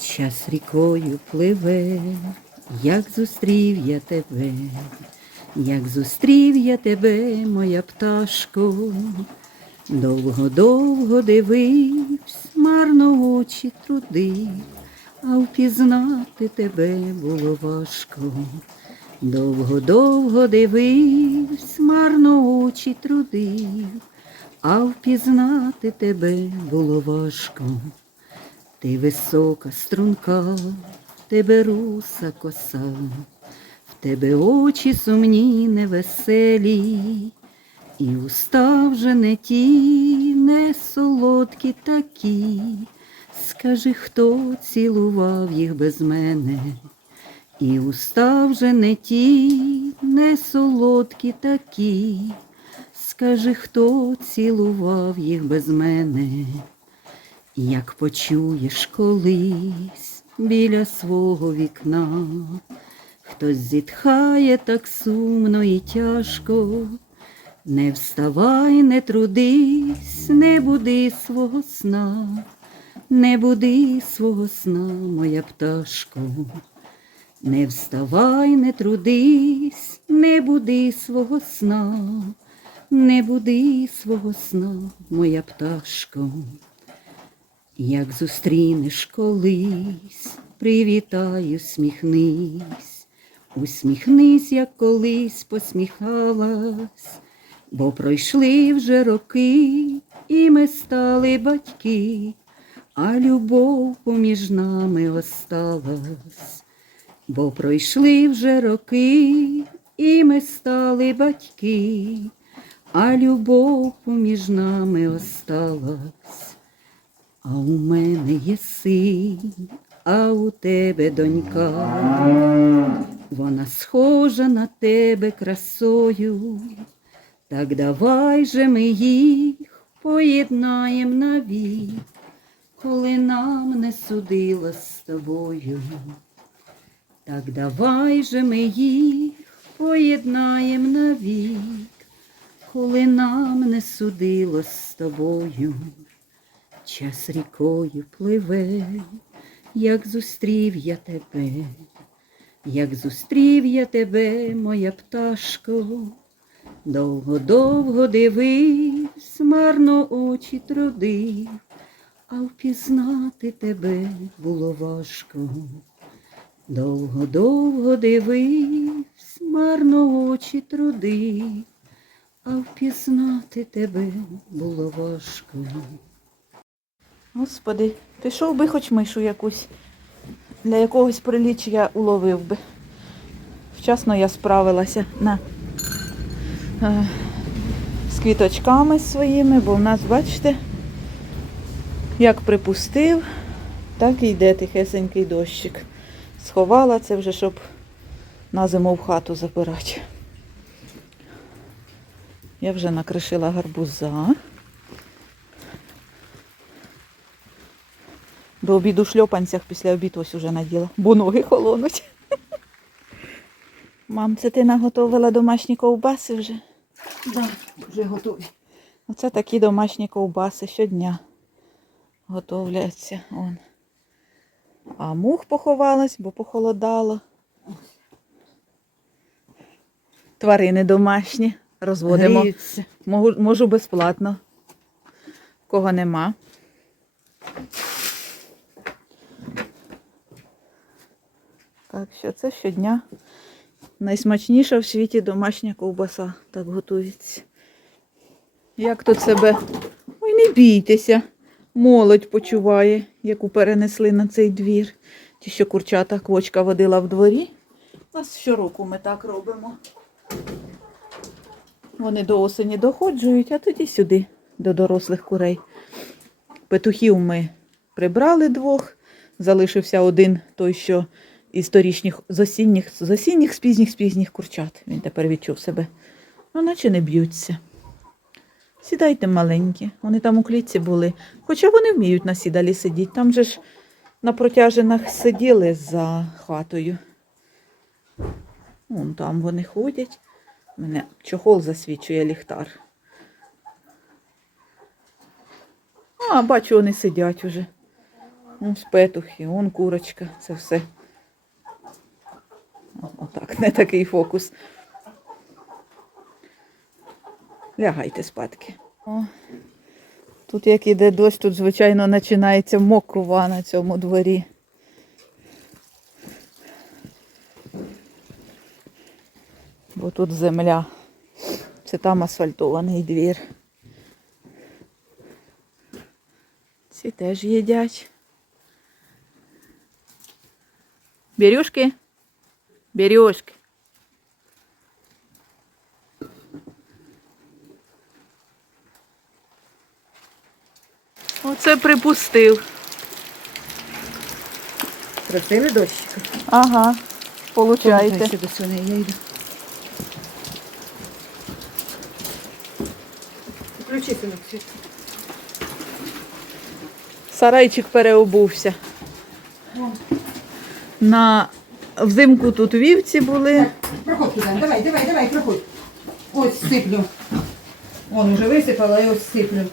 Час рікою пливе, як зустрів я тебе, як зустрів я тебе, моя пташко, довго-довго дивився, марно очі трудив, а впізнати тебе було важко. Довго-довго дивився, марно очі трудив, а впізнати тебе було важко. Ти висока струнка, тебе руса коса, в тебе очі сумні, невеселі, і уста вже не ті, не солодкі такі. Скажи, хто цілував їх без мене, і уста вже не ті, не солодкі такі. Скажи, хто цілував їх без мене. Як почуєш колись біля свого вікна, хтось зітхає так сумно і тяжко, не вставай, не трудись, не буди свого сна, не буди свого сна, моя пташко, не вставай, не трудись, не буди свого сна, не буди свого сна, моя пташко. Як зустрінеш колись, привітай, усміхнись, усміхнись, як колись посміхалась, бо пройшли вже роки, і ми стали батьки, а любов поміж нами осталась, бо пройшли вже роки, і ми стали батьки, а любов поміж нами осталась. А у мене є син, а у тебе донька. Вона схожа на тебе красою. Так давай же ми їх поєднаєм навік, коли нам не судило з тобою. Так давай же ми їх поєднаєм навік, коли нам не судило з тобою. Час рікою пливе, як зустрів я тебе, як зустрів я тебе, моя пташко, довго-довго дивився, марно очі трудив, а впізнати тебе було важко. Довго-довго дивився, марно очі трудив, а впізнати тебе було важко. Господи, пішов би хоч мишу якусь. Для якогось приліччя уловив би. Вчасно я справилася на, е, з квіточками своїми, бо в нас, бачите, як припустив, так і йде тихесенький дощик. Сховала це вже, щоб на зиму в хату забирати. Я вже накришила гарбуза. До обіду в шльопанцях після обіду ось уже наділа, бо ноги холонуть. Мам, це ти наготовила домашні ковбаси вже? Да, вже готові. Оце такі домашні ковбаси щодня готовляться. Он. А мух поховалась, бо похолодало. Тварини домашні розводимо. Гріються. Можу, можу безплатно. Кого нема. Так що це щодня. Найсмачніша в світі домашня ковбаса так готується. Як тут себе? Ой, не бійтеся. Молодь почуває, яку перенесли на цей двір. Ті, що курчата квочка водила в дворі. У нас щороку ми так робимо. Вони до осені доходжують, а тоді сюди, до дорослих курей. Петухів ми прибрали двох, залишився один той, що із торішніх з осінніх, з осінніх, з пізніх, з пізніх курчат. Він тепер відчув себе. Ну, наче не б'ються. Сідайте маленькі, вони там у клітці були. Хоча вони вміють на сідалі сидіти. Там же ж на протяжинах сиділи за хатою. Вон там вони ходять. Мене чохол засвічує ліхтар. А, бачу, вони сидять уже. Ось петухи, он курочка, це все. Отак, не такий фокус. Лягайте спадки. О, тут як іде дощ, тут, звичайно, починається мокрова на цьому дворі. Бо тут земля. Це там асфальтований двір. Ці теж їдять. Берюшки? Берюшки. Оце припустив. Просили дощика. Ага, получайте. Дай сюди свиней, я йду. Включи, синок, світ. Сарайчик переобувся. На взимку тут вівці були. Проходь туди, давай, давай, давай, проходь. Ось сиплю. Вон уже висипала і ось сиплю.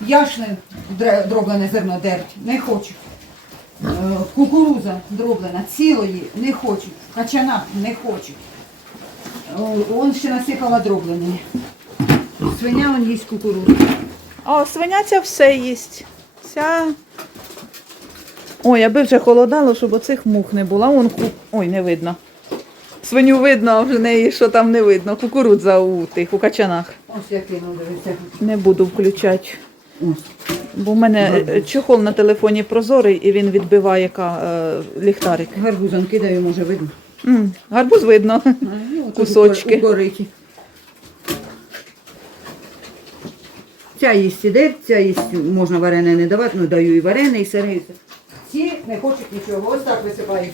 Яшне дроблене зерно дерть, не хочу. Е, Кукуруза дроблена, цілої не хочу. Качана не хочу. Он ще насипала дроблене. Свиня он їсть кукурузу. А свиняця все їсть. Вся. Ой, аби вже холодало, щоб оцих мух не було. Вон ку... Ой, не видно. Свиню видно, а вже неї що там не видно. Кукурудза у тих, у качанах. Ось який ну дивиться. Не буду включати. Ось. Бо в мене е, чохол на телефоні прозорий і він відбиває ка, е, ліхтарик. Гарбузом кидаю, може видно. М, гарбуз видно. А, ну, отут Кусочки. У кориті. Ця їсть іде, ця їсть можна варене не давати, ну даю і варене, і сире. Ці не хочуть нічого, ось так висипають.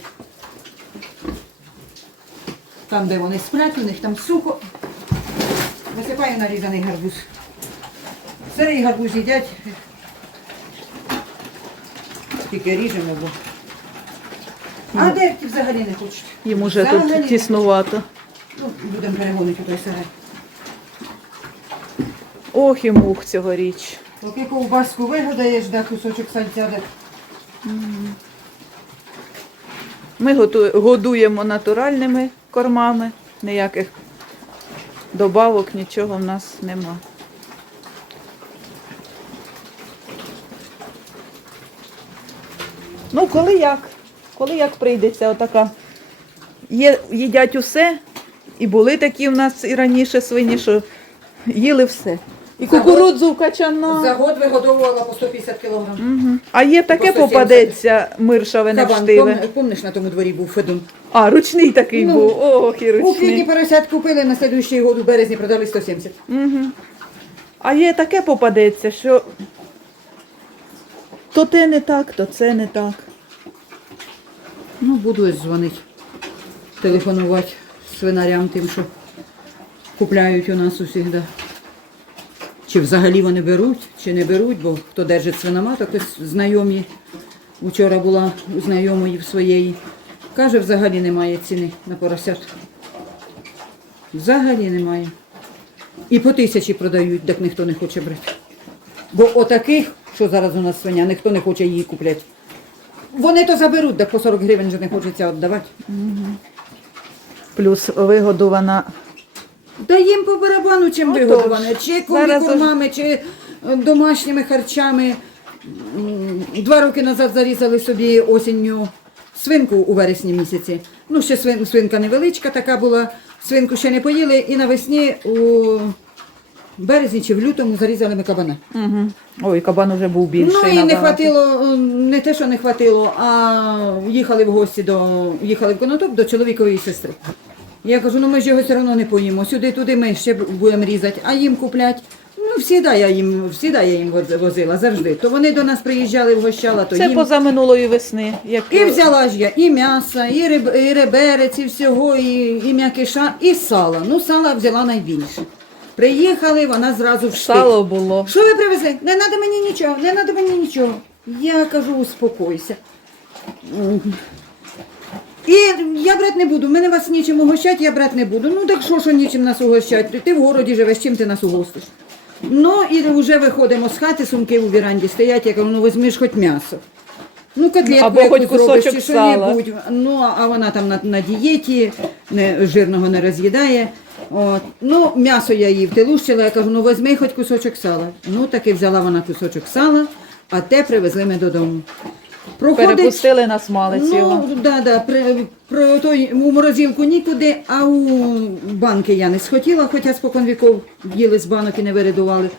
Там, де вони сплять, у них там сухо. Висипаю нарізаний гарбуз. Сирий гарбуз їдять. Тільки ріжемо, бо. А дерті взагалі не хочуть. Їм уже тут тіснувато. Ну, будемо перегонити той сарай. Ох і мух цьогоріч. Поки ковбаску вигадаєш, де кусочок сальця, де Ми годуємо натуральними кормами, ніяких добавок, нічого в нас нема. Ну, коли як? Коли як прийдеться отака. Є, їдять усе, і були такі в нас і раніше свині, що їли все. І За кукурудзу качана. за год вигодовувала по 150 кілограм. Угу. А є таке 170. попадеться миршаве Кабан, невштиве. пом- помниш, на тому дворі був Федун? А, ручний такий Ну, був. Ох, і У квітні ручний. поросят купили, на слідуючий год у березні продали 170. Угу. А є таке попадеться, що то те не так, то це не так. Ну, буду ось дзвонити, телефонувати свинарям тим, що купляють у нас усігда. Чи взагалі вони беруть, чи не беруть, бо хто держить свиноматок, хтось знайомі. Вчора була у знайомої в своєї. Каже, взагалі немає ціни на поросят. Взагалі немає. І по тисячі продають, так ніхто не хоче брати. Бо отаких, що зараз у нас свиня, ніхто не хоче її купляти. Вони то заберуть, так по 40 гривень вже не хочеться віддавати. Плюс вигодована. Та їм по барабану чим Отож, вигодоване, чи зараз кормами, чи е, домашніми харчами. Два роки назад зарізали собі осінню свинку у вересні місяці. Ну, ще свин, свинка невеличка така була, свинку ще не поїли, і навесні у березні чи в лютому зарізали ми кабана. Угу. Ой, кабан уже був більший. Ну і не хватило, е, не те, що не хватило, а їхали в гості до їхали в конотоп до чоловікової сестри. Я кажу, ну ми ж його все одно не поїмо. Сюди, туди ми ще будемо різати, а їм куплять. Ну, всіда я їм, всіда я їм возила завжди. То вони до нас приїжджали, вгощала, то Це їм. поза минулої весни. Як... І взяла ж я і м'яса, і, риб, і реберець, і всього, і, і м'якиша, і сала. Ну, сала взяла найбільше. Приїхали, вона зразу в штик. Сало було. Що ви привезли? Не треба мені нічого, не треба мені нічого. Я кажу, успокойся. І я брати не буду, мене вас нічим угощати, я брати не буду. Ну так що, що нічим нас угощати? Ти в городі живеш, чим ти нас угостиш? Ну і вже виходимо з хати, сумки у віранді стоять, я кажу, ну візьми ж хоч м'ясо. Ну, котлетку Або хоч якусь кусочок чи сала. що-небудь. Ну, а вона там на, на дієті, не, жирного не роз'їдає. От. Ну, м'ясо я їй втилущила, я кажу, ну візьми хоч кусочок сала. Ну, таки взяла вона кусочок сала, а те привезли ми додому. Проходить, Перепустили на його. Ну, да, да, при, про той, у морозилку нікуди, а у банки я не схотіла, хоча спокон віков їли з банок і не вирядували.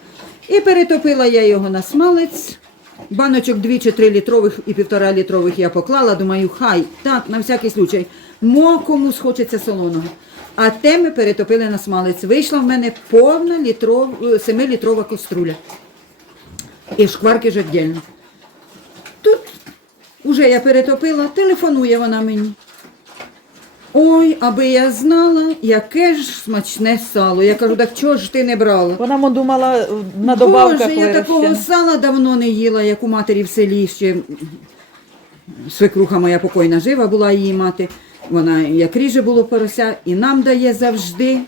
І перетопила я його на смалець. Баночок 2 чи 3 літрових і півтора літрових я поклала, думаю, хай, так, на всякий случай. Мо комусь хочеться солоного. А те ми перетопили на смалець. Вийшла в мене повна літров, 7-літрова каструля. І шкварки ж віддільно. Уже я перетопила, телефонує вона мені. Ой, аби я знала, яке ж смачне сало. Я кажу, так чого ж ти не брала? Вона мо думала е, на добавках Боже, я такого сала давно не їла, як у матері в селі ще. Свекруха моя покойна жива була її мати. Вона як ріже було порося, і нам дає завжди.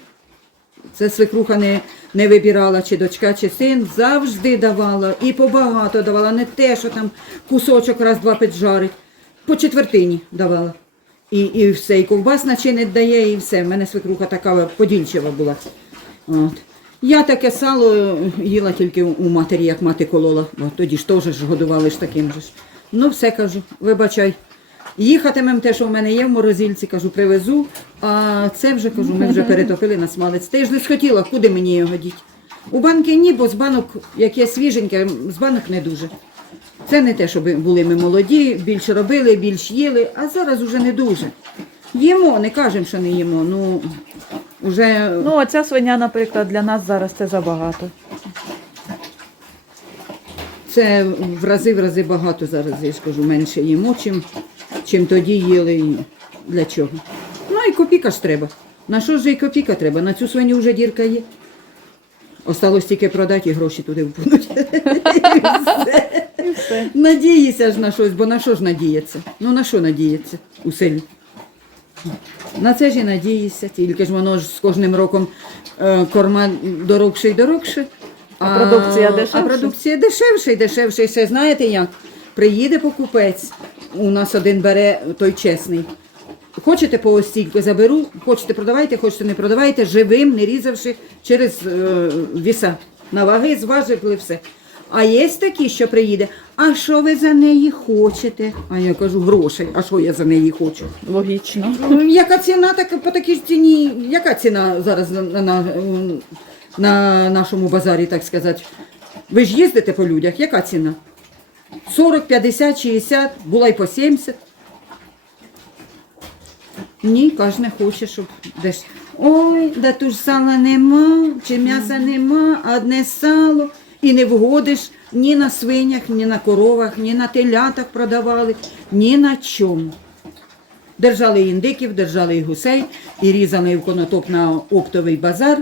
Це свекруха не, не вибирала, чи дочка, чи син, завжди давала. І побагато давала, не те, що там кусочок раз-два піджарить. По четвертині давала. І, і все, і ковбас начинить дає, і все. В мене свекруха така подільчива була. От. Я таке сало їла тільки у матері, як мати колола, бо тоді ж теж ж годували ж таким же. ж. Ну, все кажу, вибачай. Їхатимем те, що в мене є в морозильці, кажу, привезу. А це вже кажу, ми вже перетопили на смалець. Ти ж не схотіла, куди мені його діть? У банки ні, бо з банок, як є свіженьке, з банок не дуже. Це не те, щоб були ми молоді, більше робили, більш їли, а зараз уже не дуже. Їмо, не кажемо, що не їмо. Ну, вже Ну, оця свиня, наприклад, для нас зараз це забагато. Це в рази в рази багато зараз, я ж кажу, менше їмо, чим, чим тоді їли. І Для чого? Ну і копійка ж треба. На що ж і копійка треба? На цю свиню вже дірка є. Осталось тільки продати і гроші туди все. Надіюся ж на щось, бо на що ж надіється? Ну на що надіється у селі? На це ж і надіюся, тільки ж воно ж з кожним роком е, корма дорогше і дорогше. А продукція дешевше? А продукція дешевше і дешевше. І все знаєте як? Приїде покупець, у нас один бере той чесний. Хочете по ось стільки заберу, хочете продавайте, хочете не продавайте, живим, не різавши через е, віса. На ваги зважили все. А є такі, що приїде, а що ви за неї хочете? А я кажу, грошей, а що я за неї хочу? Логічно. Ну, Яка ціна, так по такій ціні, яка ціна зараз на, на, на, на нашому базарі, так сказати? Ви ж їздите по людях, яка ціна? 40, 50, 60, була й по 70. Ні, кожен хоче, щоб десь. Ой, да тут ж сала нема, чи м'яса нема, а одне сало. І не вгодиш ні на свинях, ні на коровах, ні на телятах продавали, ні на чому. Держали індиків, держали і гусей, і різали в конотоп на оптовий базар.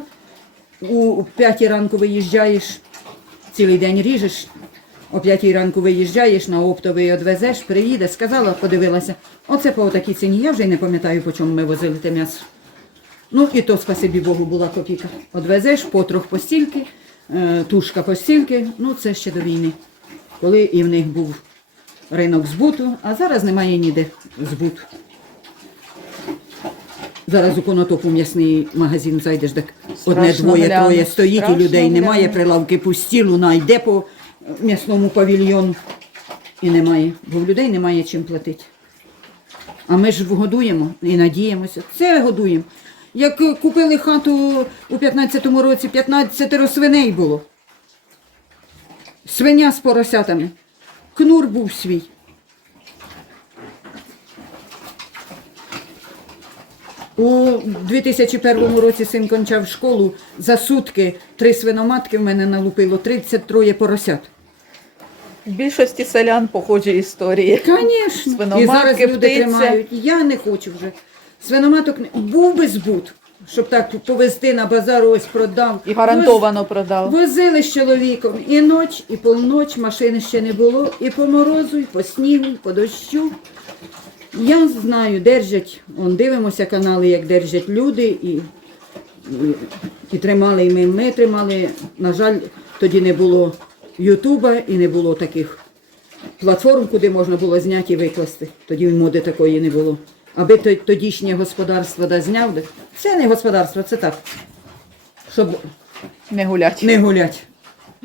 У п'ятій ранку виїжджаєш, цілий день ріжеш, о п'ятій ранку виїжджаєш, на оптовий одвезеш, приїде, сказала, подивилася, оце по такій ціні, я вже й не пам'ятаю, по чому ми возили те м'ясо. Ну і то, спасибі Богу, була копійка. Одвезеш, потрох постільки, е, тушка постільки, ну це ще до війни, коли і в них був ринок збуту, а зараз немає ніде збуту. Зараз у конотопу м'ясний магазин зайдеш, так одне, Страшно двоє, троє стоїть, і людей немає, прилавки пусті, луна йде по м'ясному павільйону. І немає, бо в людей немає чим платити. А ми ж годуємо і надіємося. Це годуємо. Як купили хату у 15-му році, 15 свиней було. Свиня з поросятами. Кнур був свій. У 2001 році син кончав школу. За сутки три свиноматки в мене налупило 33 поросят. В більшості селян похожі історії. Звісно. І зараз люди птиця. тримають. Я не хочу вже. Свиноматок не був би збут, щоб так повезти на базар, ось продав. І гарантовано продав. Возили з чоловіком і ніч, і полноч, машини ще не було, і по морозу, і по снігу, і по дощу. Я знаю, держать, он дивимося канали, як держать люди, і, і, і тримали, і ми, ми тримали. На жаль, тоді не було Ютуба і не було таких платформ, куди можна було зняти і викласти. Тоді моди такої не було. Аби тодішнє господарство да зняв, це не господарство, це так. Щоб Не гулять. не гулять.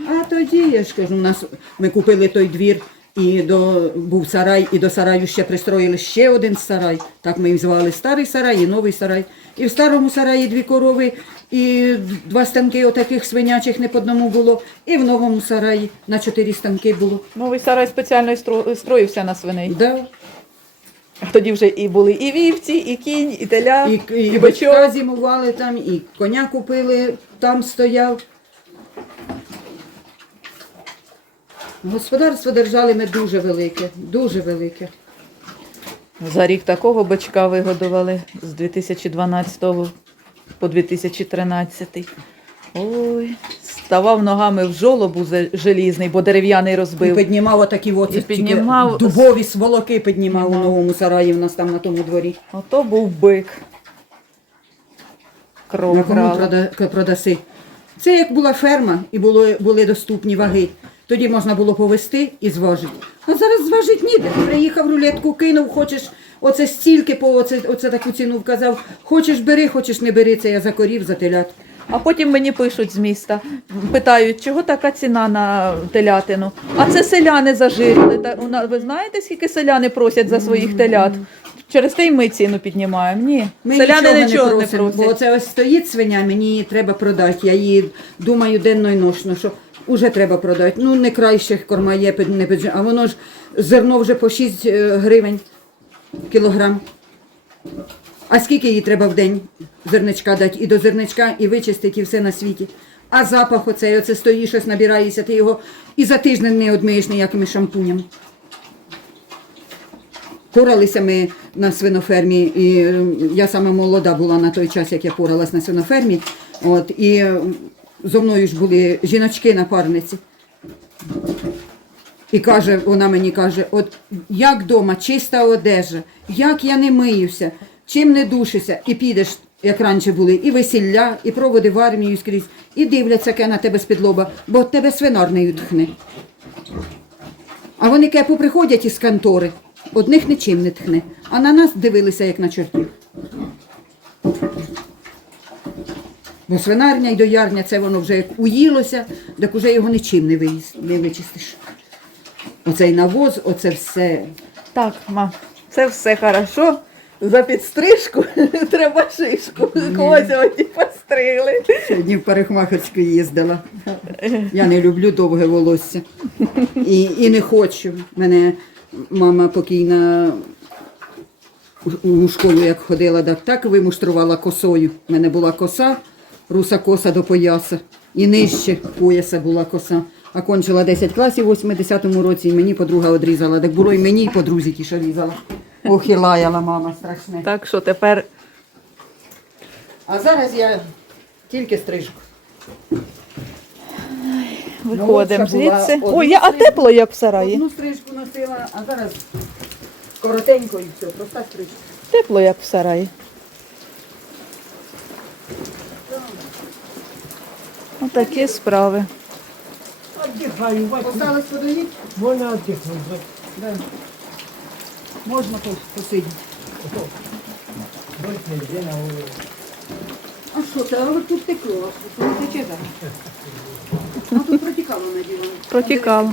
А тоді, я ж кажу, у нас ми купили той двір, і до, був сарай, і до сараю ще пристроїли ще один сарай. Так ми і звали старий сарай і новий сарай. І в старому сараї дві корови, і два станки отаких свинячих не по одному було, і в новому сараї на чотири станки було. Новий сарай спеціально строївся на свиней. Да. Тоді вже і були і вівці, і кінь, і теля, І, і, і бичка зимували там, і коня купили, там стояв. Господарство держали ми дуже велике, дуже велике. За рік такого бичка вигодували з 2012 по 2013. Ой, ставав ногами в жолобу желізний, бо дерев'яний І розбив. піднімав отакі от піднімав- дубові сволоки піднімав у новому сараї в нас там на тому дворі. Ото був бик. Кров На кому прода, продаси. Це як була ферма і було, були доступні ваги. Тоді можна було повести і зважити. А зараз зважити ніде. Приїхав рулетку, кинув, хочеш оце стільки по оце, оце таку ціну вказав. Хочеш бери, хочеш не бери, це я за корів, за телят. А потім мені пишуть з міста, питають, чого така ціна на телятину. А це селяни зажирили. Та у нас- ви знаєте, скільки селяни просять за своїх телят? Через те й ми ціну піднімаємо. Ні, Ми селяни нічого не, просимо, просять. Бо це ось стоїть свиня, мені її треба продати. Я її думаю денно й ношно, що вже треба продати. Ну, не кращих корма є, не під- а воно ж зерно вже по 6 е, гривень кілограм. А скільки їй треба в день зерничка дати? І до зерничка, і вичистити, і все на світі. А запах оцей, оце стоїш, щось набираєшся, ти його і за тиждень не одмиєш ніякими шампунями. Поралися ми на свинофермі, і е, я сама молода була на той час, як я поралась на свинофермі. От, і зо мною ж були жіночки-напарниці. І каже, вона мені каже, от як вдома, чиста одежа, як я не миюся, чим не душися, і підеш, як раніше були, і весілля, і проводи в армію скрізь, і дивляться ке на тебе з-під лоба, бо от тебе свинар не тхне. А вони кепу приходять із контори, одних нічим не тхне, а на нас дивилися, як на чортів. Бо свинарня й доярня, це воно вже як уїлося, так уже його нічим не, виїс, не вичистиш. Оцей навоз, оце все. Так, мам, це все хорошо. За підстрижку треба шишку. Когось сьогодні постригли. Сьогодні в парикмахерську їздила. Я не люблю довге волосся. І, і не хочу. Мене мама покійна у- у школу, як ходила, так, так вимуштрувала косою. У мене була коса, руса коса до пояса. І нижче пояса була коса. А кончила 10 класів у 80-му році, і мені подруга одрізала. Так було і мені, і подрузі ті, що різала. Ох, і лаяла мама страшне. Так що тепер А зараз я тільки стрижку. виходимо звідси. Ой, я, а тепло як в сараї. Одну стрижку носила, а зараз коротенько і все, проста стрижка. Тепло як в сараї. Отакі справи. Отдихаю, Вася. Осталось подоїть? Можна віддихнути. Да. Можна тут посидіти. На. А що це? А тут текло, а тут не тече зараз. А тут протікало на діло. Протікало.